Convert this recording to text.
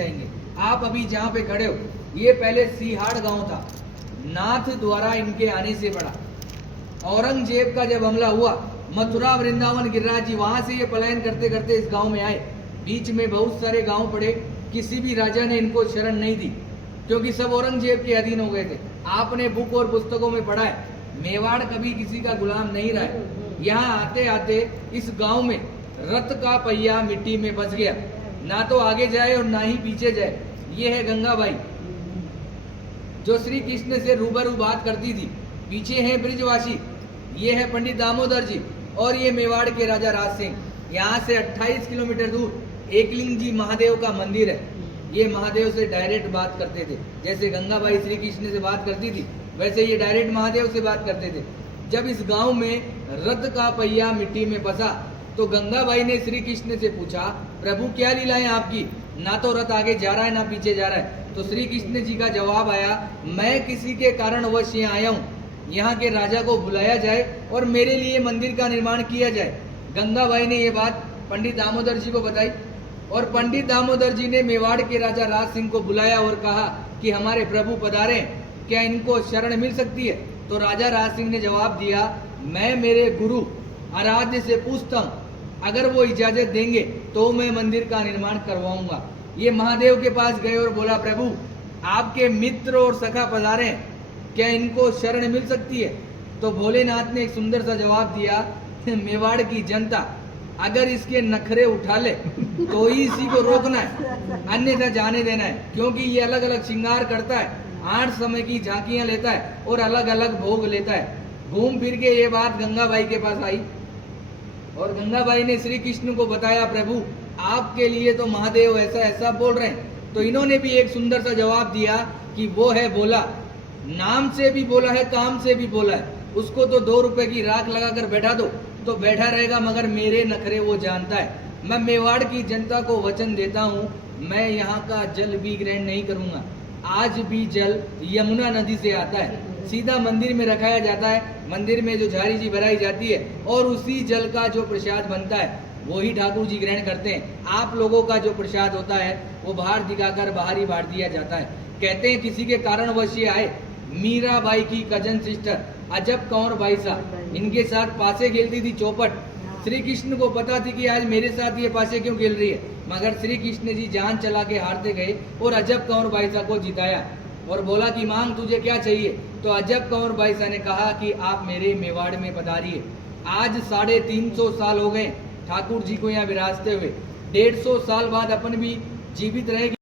जाएंगे। आप अभी जहाँ पे खड़े हो, ये पहले सीहाड़ गांव था, नाथ द्वारा इनके आने से पड़ा। औरंगजेब का जब हमला हुआ, मथुरा वृंदावन गिरिराज जी वहां से ये पलायन करते करते इस गांव में आए। बीच में बहुत सारे गांव पड़े, किसी भी राजा ने इनको शरण नहीं दी, क्योंकि सब औरंगजेब के अधीन हो गए थे। आपने बुक और पुस्तकों में पढ़ा है, मेवाड़ कभी किसी का गुलाम नहीं रहा है। यहाँ आते आते इस गांव में रथ का पहिया मिट्टी में फंस गया, ना तो आगे जाए और ना ही पीछे जाए। ये है गंगाबाई, जो श्री कृष्ण से रूबरू बात करती थी। पीछे है ब्रिजवासी, ये है पंडित दामोदर जी, और ये मेवाड़ के राजा राज सिंह। यहाँ से 28 किलोमीटर दूर एकलिंग जी महादेव का मंदिर है। ये महादेव से डायरेक्ट बात करते थे, जैसे गंगाबाई श्री कृष्ण से बात करती थी, वैसे ये डायरेक्ट महादेव से बात करते थे। जब इस गांव में रथ का पहिया मिट्टी में फंसा, तो गंगाबाई ने श्री कृष्ण से पूछा, प्रभु क्या लीला है आपकी, ना तो रथ आगे जा रहा है ना पीछे जा रहा है। तो श्री कृष्ण जी का जवाब आया, मैं किसी के कारणवश यहाँ आया हूँ, यहाँ के राजा को बुलाया जाए और मेरे लिए मंदिर का निर्माण किया जाए। गंगाबाई ने ये बात पंडित दामोदर जी को बताई, और पंडित दामोदर जी ने मेवाड़ के राजा राज सिंह को बुलाया और कहा कि हमारे प्रभु पधारे, क्या इनको शरण मिल सकती है। तो राजा राज सिंह ने जवाब दिया, मैं मेरे गुरु आराध्य से पूछता हूँ, अगर वो इजाजत देंगे तो मैं मंदिर का निर्माण करवाऊंगा। ये महादेव के पास गए और बोला, प्रभु आपके मित्र और सखा पधारे, क्या इनको शरण मिल सकती है। तो भोलेनाथ ने एक सुंदर सा जवाब दिया, मेवाड़ की जनता अगर इसके नखरे उठा ले तो ही इसी को रोकना है, अन्यथा जाने देना है, क्योंकि ये अलग अलग श्रृंगार करता है, 8 समय की झांकियां लेता है और अलग अलग भोग लेता है। घूम फिर के ये बात गंगाबाई के पास आई, और गंगाबाई ने श्री कृष्ण को बताया, प्रभु आपके लिए तो महादेव ऐसा ऐसा बोल रहे हैं। तो इन्होंने भी एक सुंदर सा जवाब दिया कि वो है बोला, नाम से भी बोला है, काम से भी बोला है, उसको तो 2 रुपए की राख लगाकर बैठा दो तो बैठा रहेगा, मगर मेरे नखरे वो जानता है। मैं मेवाड़ की जनता को वचन देता हूँ, मैं यहाँ का जल भी ग्रहण नहीं करूंगा। आज भी जल यमुना नदी से आता है, सीधा मंदिर में रखाया जाता है, मंदिर में जो झारी जी भराई जाती है, और उसी जल का जो प्रसाद बनता है वही ठाकुर जी ग्रहण करते हैं। आप लोगों का जो प्रसाद होता है वो बाहर दिखाकर बाहर ही बांट दिया जाता है। कहते हैं किसी के कारणवश ये आए, मीराबाई की कजन सिस्टर अजब कंवर बाई साहब, इनके साथ पासे खेलती थी चौपट। श्री कृष्ण को पता थी कि आज मेरे साथ ये पासे क्यों खेल रही है, मगर श्री कृष्ण जी जान चला के हारते गए और अजब कंवर बाई साहब को जिताया और बोला कि मांग तुझे क्या चाहिए। तो अजब कंवर बाई साहब ने कहा कि आप मेरे मेवाड़ में पधारिए। आज 350 साल हो गए ठाकुर जी को यहाँ विराजते हुए, 150 साल बाद अपन भी जीवित रहेगी।